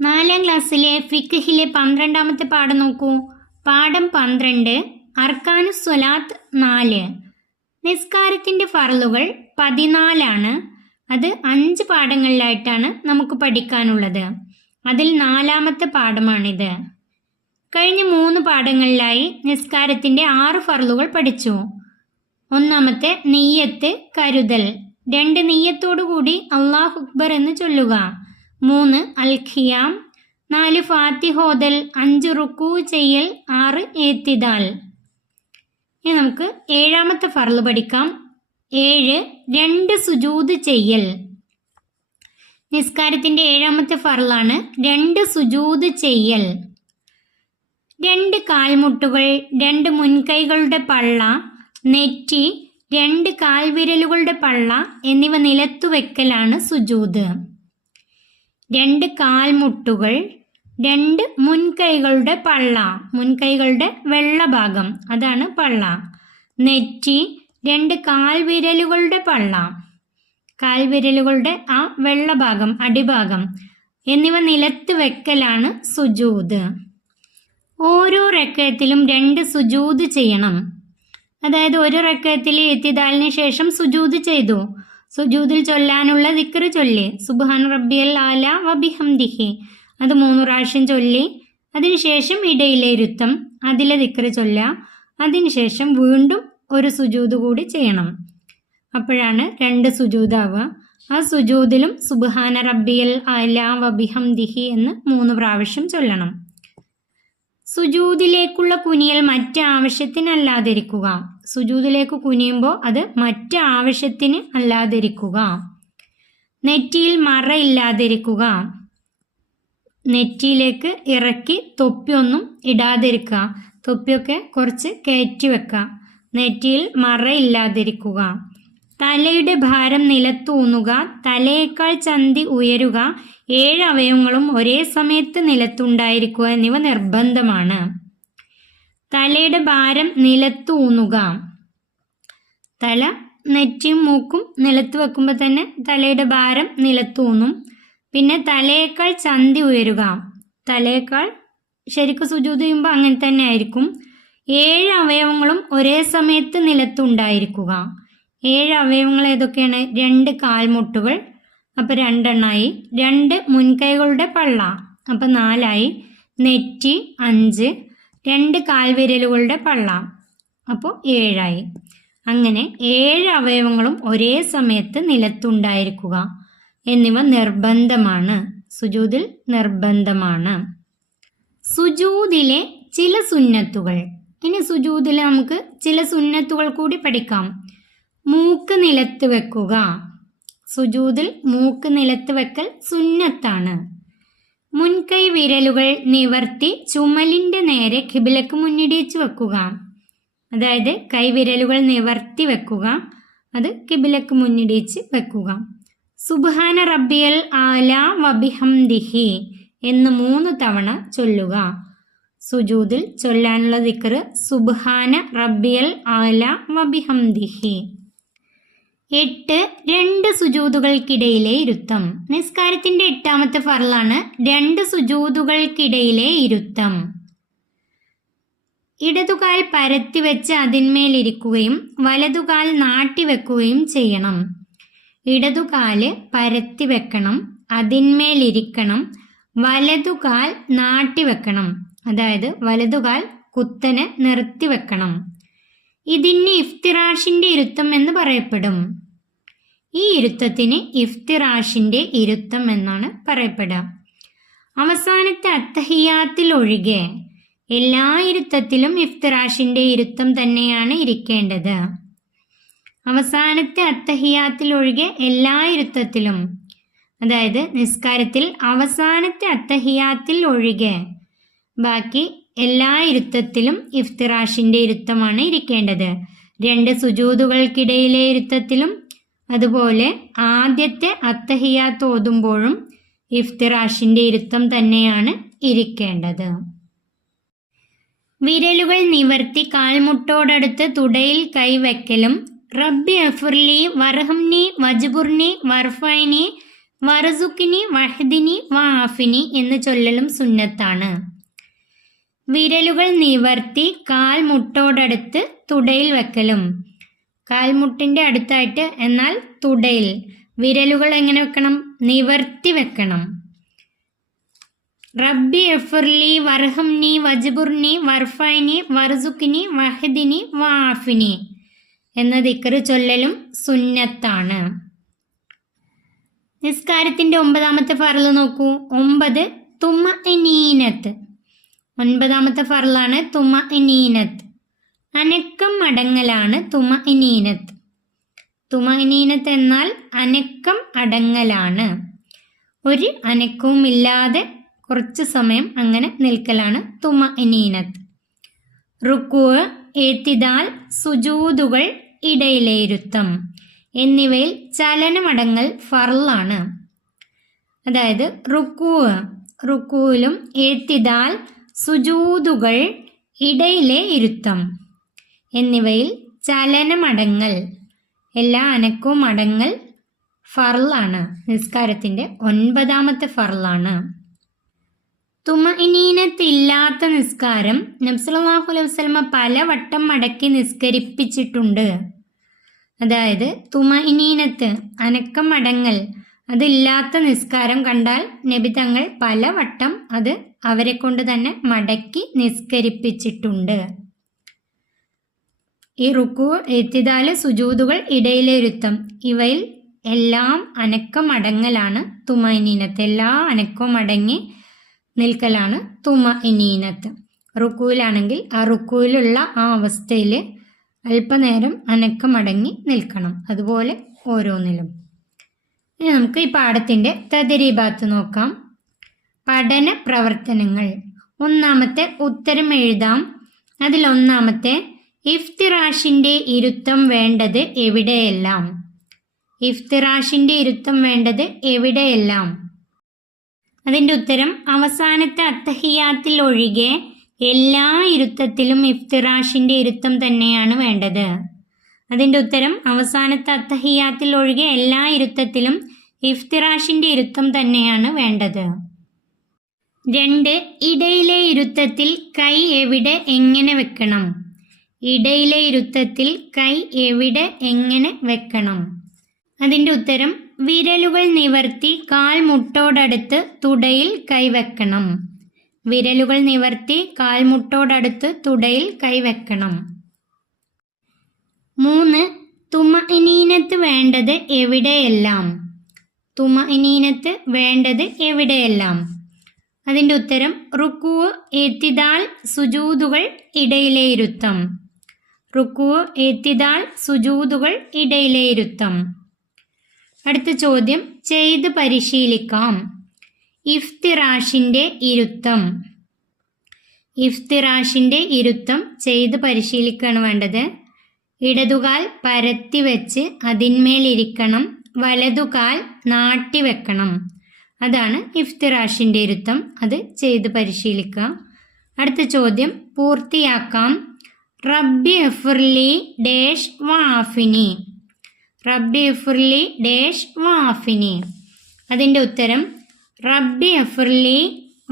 4ാം ക്ലാസ്സിലെ ഫിഖ്ഹിലെ 12ാമത്തെ പാഠം നോക്കൂ. പാഠം 12 അർക്കാനു സ്വലാത്ത് 4. നിസ്കാരത്തിൻ്റെ ഫർളുകൾ 14 അത് 5 പാഠങ്ങളിലായിട്ടാണ് നമുക്ക് പഠിക്കാനുള്ളത്. അതിൽ 4ാമത്തെ പാഠമാണിത്. കഴിഞ്ഞ 3 പാഠങ്ങളിലായി നിസ്കാരത്തിൻ്റെ 6 ഫർളുകൾ പഠിച്ചു. 1 നിയ്യത്ത് കരുതൽ, 2 നിയ്യത്തോടുകൂടി അല്ലാഹു അക്ബർ എന്ന് ചൊല്ലുക, 3 അൽ-ഖിയാം, 4 ഫാത്തിഹോദൽ, 5 റുക്കൂ ചെയ്യൽ, 6 ഏത്തിദാൽ. ഇനി നമുക്ക് 7ാമത്തെ ഫർള് പഠിക്കാം. 7 2 സുജൂദ് ചെയ്യൽ. നിസ്കാരത്തിൻ്റെ 7ാമത്തെ ഫർളാണ് 2 സുജൂദ് ചെയ്യൽ. 2 കാൽമുട്ടുകൾ, 2 മുൻകൈകളുടെ പള്ള, നെറ്റി, 2 കാൽവിരലുകളുടെ പള്ള എന്നിവ നിലത്തുവെക്കലാണ് സുജൂദ്. 2 കാൽമുട്ടുകൾ, 2 മുൻകൈകളുടെ പള്ള, മുൻകൈകളുടെ വെള്ളഭാഗം അതാണ് പള്ള, നെറ്റി, 2 കാൽവിരലുകളുടെ പള്ള, കാൽവിരലുകളുടെ ആ വെള്ളഭാഗം അടിഭാഗം എന്നിവ നിലത്ത് വെക്കലാണ് സുജൂദ്. ഓരോ റക്അത്തിലും 2 സുജൂദ് ചെയ്യണം. അതായത് ഒരു റക്അത്തിൽ ഇത്തിദാലിന് ശേഷം സുജൂദ് ചെയ്തു, സുജൂദിൽ ചൊല്ലാനുള്ള ദിക്ർ ചൊല്ലി സുബ്ഹാന റബ്ബിയൽ ആല വബിഹംദിഹി അത് 3 പ്രാവശ്യം ചൊല്ലി, അതിനുശേഷം ഇടയിലെ ഇരുത്തം അതിലെ ദിക്ർ ചൊല്ലുക, അതിനുശേഷം വീണ്ടും ഒരു സുജൂദ് കൂടി ചെയ്യണം. അപ്പോഴാണ് 2 സുജൂദാവുക. ആ സുജൂദിലും സുബ്ഹാന റബ്ബിയൽ ആല വബിഹംദിഹി എന്ന് 3 പ്രാവശ്യം ചൊല്ലണം. സുജൂദിലേക്കുള്ള കുനിയൽ മറ്റ് ആവശ്യത്തിനല്ലാതിരിക്കുക. സുജൂദിലേക്ക് കുനിയുമ്പോൾ അത് മറ്റ് ആവശ്യത്തിന് അല്ലാതിരിക്കുക. നെറ്റിയിൽ മറ ഇല്ലാതിരിക്കുക. നെറ്റിയിലേക്ക് ഇറക്കി തൊപ്പിയൊന്നും ഇടാതിരിക്കുക. തൊപ്പിയൊക്കെ കുറച്ച് കയറ്റി വെക്കുക. നെറ്റിയിൽ മറ ഇല്ലാതിരിക്കുക. തലയുടെ ഭാരം നിലത്തൂന്നുക. തലയേക്കാൾ ചന്തി ഉയരുക. 7 അവയവങ്ങളും ഒരേ സമയത്ത് നിലത്തുണ്ടായിരിക്കുക എന്നിവ നിർബന്ധമാണ്. തലയുടെ ഭാരം നിലത്തൂന്നുക. തല നെറ്റിയും മൂക്കും നിലത്ത് വെക്കുമ്പോൾ തന്നെ തലയുടെ ഭാരം നിലത്തൂന്നും. പിന്നെ തലയേക്കാൾ ചന്തി ഉയരുക. തലയേക്കാൾ ശരിക്കും സുജൂദ് ചെയ്യുമ്പോൾ അങ്ങനെ തന്നെ ആയിരിക്കും. 7 അവയവങ്ങളും ഒരേ സമയത്ത് നിലത്തുണ്ടായിരിക്കുക. 7 അവയവങ്ങൾ ഏതൊക്കെയാണ്? 2 കാൽമുട്ടുകൾ, അപ്പോൾ 2 എണ്ണായി. 2 മുൻകൈകളുടെ പള്ള, അപ്പോൾ 4ആയി. നെറ്റി 5, 2 കാൽവിരലുകളുടെ പള്ള, അപ്പോൾ 7ആയി. അങ്ങനെ 7 അവയവങ്ങളും ഒരേ സമയത്ത് നിലത്തുണ്ടായിരിക്കുക എന്നിവ നിർബന്ധമാണ്. സുജൂദിൽ നിർബന്ധമാണ്. സുജൂദിലെ ചില സുന്നത്തുകൾ. ഇനി സുജൂദിൽ നമുക്ക് ചില സുന്നത്തുകൾ കൂടി പഠിക്കാം. മൂക്ക് നിലത്ത് വെക്കുക. സുജൂദിൽ മൂക്ക് നിലത്ത് വെക്കൽ സുന്നത്താണ്. മുൻകൈ വിരലുകൾ നിവർത്തി ചുമലിൻ്റെ നേരെ ഖിബിലക്ക് മുന്നിടിച്ച് വെക്കുക. അതായത് കൈവിരലുകൾ നിവർത്തി വെക്കുക, അത് ഖിബിലക്ക് മുന്നിടിച്ച് വെക്കുക. സുബ്ഹാന റബ്ബിയൽ ആല വബിഹംദിഹി എന്ന് 3 തവണ ചൊല്ലുക. സുജൂദിൽ ചൊല്ലാനുള്ള ദിക്ർ സുബ്ഹാന റബ്ബിയൽ ആല വബിഹംദിഹി. 8 2 സുജൂദുകൾക്കിടയിലെ ഇരുത്തം. നിസ്കാരത്തിൻ്റെ 8ാമത്തെ ഫർളാണ് 2 സുജൂദുകൾക്കിടയിലെ ഇരുത്തം. ഇടതുകാൽ പരത്തി വെച്ച് അതിന്മേലിരിക്കുകയും വലതുകാൽ നാട്ടിവെക്കുകയും ചെയ്യണം. ഇടതുകാല് പരത്തി വെക്കണം, അതിന്മേലിരിക്കണം, വലതുകാൽ നാട്ടിവെക്കണം. അതായത് വലതുകാൽ കുത്തനെ നിർത്തി വെക്കണം. ഇതിന് ഇഫ്തിറാഷിൻ്റെ ഇരുത്തം എന്ന് പറയപ്പെടും. ഈ ഇരുത്തത്തിന് ഇഫ്തിറാഷിൻ്റെ ഇരുത്തം എന്നാണ് പറയപ്പെടുക. അവസാനത്തെ അത്തഹിയാത്തിൽ ഒഴികെ എല്ലാ ഇരുത്തത്തിലും ഇഫ്തിറാഷിൻ്റെ ഇരുത്തം തന്നെയാണ് ഇരിക്കേണ്ടത്. അവസാനത്തെ അത്തഹിയാത്തിൽ ഒഴികെ എല്ലാ ഇരുത്തത്തിലും, അതായത് നിസ്കാരത്തിൽ അവസാനത്തെ അത്തഹിയാത്തിൽ ഒഴികെ ബാക്കി എല്ലാ ഇരുത്തത്തിലും ഇഫ്തിറാഷിൻ്റെ ഇരുത്തമാണ് ഇരിക്കേണ്ടത്. 2 സുജൂദുകൾക്കിടയിലെ ഇരുത്തത്തിലും അതുപോലെ ആദ്യത്തെ അത്തഹിയാത്ത് ഓതുമ്പോഴും ഇഫ്തിറാഷിൻ്റെ ഇരുത്തം തന്നെയാണ് ഇരിക്കേണ്ടത്. വിരലുകൾ നിവർത്തി കാൽമുട്ടോടടുത്ത് തുടയിൽ കൈവെക്കലും റബ്ബി അഫുർലി വർഹംനി വജ്ബുർനി വർഫൈനി വറുസുക്കിനി വഹദിനി വാഫിനി എന്ന് ചൊല്ലലും സുന്നത്താണ്. വിരലുകൾ നിവർത്തി കാൽ മുട്ടോടടുത്ത് തുടയിൽ വെക്കലും. കാൽമുട്ടിൻ്റെ അടുത്തായിട്ട്, എന്നാൽ തുടയിൽ. വിരലുകൾ എങ്ങനെ വെക്കണം? നിവർത്തി വെക്കണം. റബ്ബി എഫുർലി വർഹംനി വജ്ബുർനി വർഫൈനി വർസുക്കിനി വഹദിനി വാഫിനി എന്ന ദിക്ർ ചൊല്ലലും സുന്നത്താണ്. നിസ്കാരത്തിൻ്റെ 9ാമത്തെ ഫർള് നോക്കൂ. 9 തുമഅനീനത്ത്. 9ാമത്തെ ഫർളാണ് തുമഅനീനത്ത്. അനക്കം അടങ്ങലാണ് തുമഅനീനത്ത്. തുമഅനീനത്ത് എന്നാൽ അനക്കം അടങ്ങലാണ്. ഒരു അനക്കവും ഇല്ലാതെ കുറച്ച് സമയം അങ്ങനെ നിൽക്കലാണ് തുമഅനീനത്ത്. റുക്കൂ, ഏത്തിദാൽ, സുജൂദുകൾ, ഇടയിലെ ഇരുത്തം എന്നിവയിൽ ചലനമടങ്ങൽ ഫർളാണ്. അതായത് റുക്കൂലും ഏത്തിദാൽ, സുജൂദുകൾ, ഇടയിലെ ഇരുത്തം എന്നിവയിൽ ചലനമടങ്ങൽ, എല്ലാ അനക്കവും അടങ്ങൽ ഫർളാണ്. നിസ്കാരത്തിൻ്റെ 9ാമത്തെ ഫർളാണ്. തുമഇനീനത്ത് ഇല്ലാത്ത നിസ്കാരം നബി സല്ലല്ലാഹു അലൈഹി വസല്ലമ പലവട്ടം മടക്കി നിസ്കരിപ്പിച്ചിട്ടുണ്ട്. അതായത് തുമഇനീനത്ത്, അനക്കം അടങ്ങൽ, അതില്ലാത്ത നിസ്കാരം കണ്ടാൽ നബി തങ്ങൾ പലവട്ടം അത് അവരെ കൊണ്ട് തന്നെ മടക്കി നിസ്കരിപ്പിച്ചിട്ടുണ്ട്. ഈ റുക്കൂ, ഇത്തിദാല്, സുജൂദുകൾ, ഇടയിലെ ഇരുത്തം ഇവയിൽ എല്ലാം അനക്കം അടങ്ങലാണ് തുമഇനീനത്ത്. എല്ലാ അനക്കവും അടങ്ങി നിൽക്കലാണ് തുമഇനീനത്ത്. റുക്കൂലാണെങ്കിൽ ആ റുക്കൂലുള്ള ആ അവസ്ഥയിൽ അല്പനേരം അനക്കമടങ്ങി നിൽക്കണം. അതുപോലെ ഓരോന്നിലും. ഇനി നമുക്ക് ഈ പാഠത്തിൻ്റെ തദ്രീബാത്ത് നോക്കാം. പഠന പ്രവർത്തനങ്ങൾ. 1ാമത്തെ ഉത്തരം എഴുതാം. അതിൽ 1ാമത്തെ ഇഫ്തിറാഷിൻ്റെ ഇരുത്തം വേണ്ടത് എവിടെയെല്ലാം. ഇഫ്തിറാഷിൻ്റെ ഇരുത്തം വേണ്ടത് എവിടെയെല്ലാം. അതിൻ്റെ ഉത്തരം അവസാനത്തെ അത്തഹിയാത്തിൽ ഒഴികെ എല്ലാ ഇരുത്തത്തിലും ഇഫ്തിറാഷിൻ്റെ ഇരുത്തം തന്നെയാണ് വേണ്ടത്. അതിൻ്റെ ഉത്തരം അവസാനത്തെ അത്തഹിയാത്തിൽ ഒഴികെ എല്ലാ ഇരുത്തത്തിലും ഇഫ്തിറാഷിൻ്റെ ഇരുത്തം തന്നെയാണ് വേണ്ടത്. 2. ഇടയിലെ ഇരുത്തത്തിൽ കൈ എവിടെ എങ്ങനെ വെക്കണം. ഇടയിലെ ഇരുത്തത്തിൽ കൈ എവിടെ എങ്ങനെ വെക്കണം. അതിൻ്റെ ഉത്തരം വിരലുകൾ നിവർത്തി കാൽ മുട്ടോടടുത്ത് തുടയിൽ കൈവെക്കണം. വിരലുകൾ നിവർത്തി കാൽ മുട്ടോടടുത്ത് തുടയിൽ കൈവെക്കണം. 3. തുമഇനീനത്ത് വേണ്ടത് എവിടെയെല്ലാം. തുമഇനീനത്ത് വേണ്ടത് എവിടെയെല്ലാം. അതിൻ്റെ ഉത്തരം റുക്കൂ, ഇത്തിദാൽ, സുജൂദുകൾ, ഇടയിലെ ഇരുത്തം. റുക്കൂ, ഇത്തിദാൽ, സുജൂദുകൾ, ഇടയിലെ ഇരുത്തം. അടുത്ത ചോദ്യം ചെയ്ത് പരിശീലിക്കാം. ഇഫ്തിറാഷിൻ്റെ ഇരുത്തം. ഇഫ്തിറാഷിൻ്റെ ഇരുത്തം ചെയ്ത് പരിശീലിക്കുകയാണ് വേണ്ടത്. ഇടതുകാൽ പരത്തി വെച്ച് അതിന്മേലിരിക്കണം. വലതുകാൽ നാട്ടി വെക്കണം. അതാണ് ഇഫ്തിറാഷിൻ്റെ ഇരുത്തം. അത് ചെയ്ത് പരിശീലിക്കുക. അടുത്ത ചോദ്യം പൂർത്തിയാക്കാം. റബ്ബി എഫുർലി ഡേഷ് വാഫിനി. റബ്ബി എഫുർലി ഡേഷ് വാഫിനി. അതിൻ്റെ ഉത്തരം റബ്ബി എഫുർലി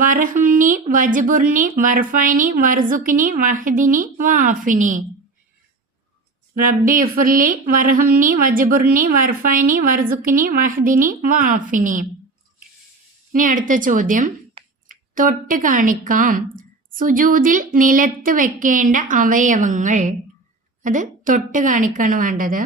വർഹംനി വജ്ബുർനി വർഫൈനി വർസുക്കിനി വഹദിനി വാഫിനി. റബ്ബി എഫുർലി വർഹംനി വജ്ബുർനി വർഫൈനി വർസുക്കിനി വഹദിനി വാഫിനി. ഇനി അടുത്ത ചോദ്യം തൊട്ട് കാണിക്കാം. സുജൂദിൽ നിലത്ത് വെക്കേണ്ട അവയവങ്ങൾ. അത് തൊട്ട് കാണിക്കാണ് വേണ്ടത്.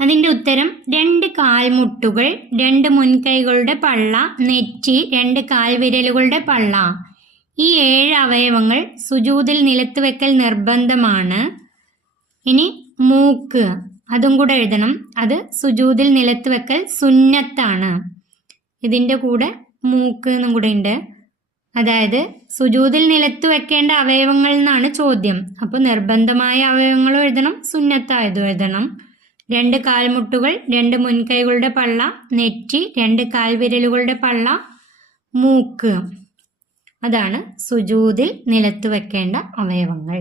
അതിൻ്റെ ഉത്തരം 2 കാൽമുട്ടുകൾ, 2 മുൻകൈകളുടെ പള്ള, നെറ്റി, 2 കാൽവിരലുകളുടെ പള്ള. ഈ 7 അവയവങ്ങൾ സുജൂദിൽ നിലത്ത് വെക്കൽ നിർബന്ധമാണ്. ഇനി മൂക്ക്, അതും കൂടെ എഴുതണം. അത് സുജൂദിൽ നിലത്ത് വെക്കൽ സുന്നത്താണ്. ഇതിൻ്റെ കൂടെ മൂക്ക് എന്നും കൂടെ ഉണ്ട്. അതായത് സുജൂദിൽ നിലത്ത് വെക്കേണ്ട അവയവങ്ങൾ എന്നാണ് ചോദ്യം. അപ്പോൾ നിർബന്ധമായ അവയവങ്ങളും എഴുതണം, സുന്നത്തായതും എഴുതണം. 2 കാൽമുട്ടുകൾ, 2 മുൻകൈകളുടെ പള്ള, നെറ്റി, 2 കാൽവിരലുകളുടെ പള്ള, മൂക്ക്. അതാണ് സുജൂദിൽ നിലത്ത് വെക്കേണ്ട അവയവങ്ങൾ.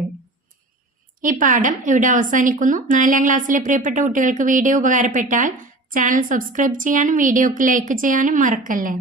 ഈ പാഠം ഇവിടെ അവസാനിക്കുന്നു. 4ാം ക്ലാസ്സിലെ പ്രിയപ്പെട്ട കുട്ടികൾക്ക് വീഡിയോ ഉപകാരപ്പെട്ടാൽ ചാനൽ സബ്സ്ക്രൈബ് ചെയ്യാനും വീഡിയോക്ക് ലൈക്ക് ചെയ്യാനും മറക്കല്ലേ.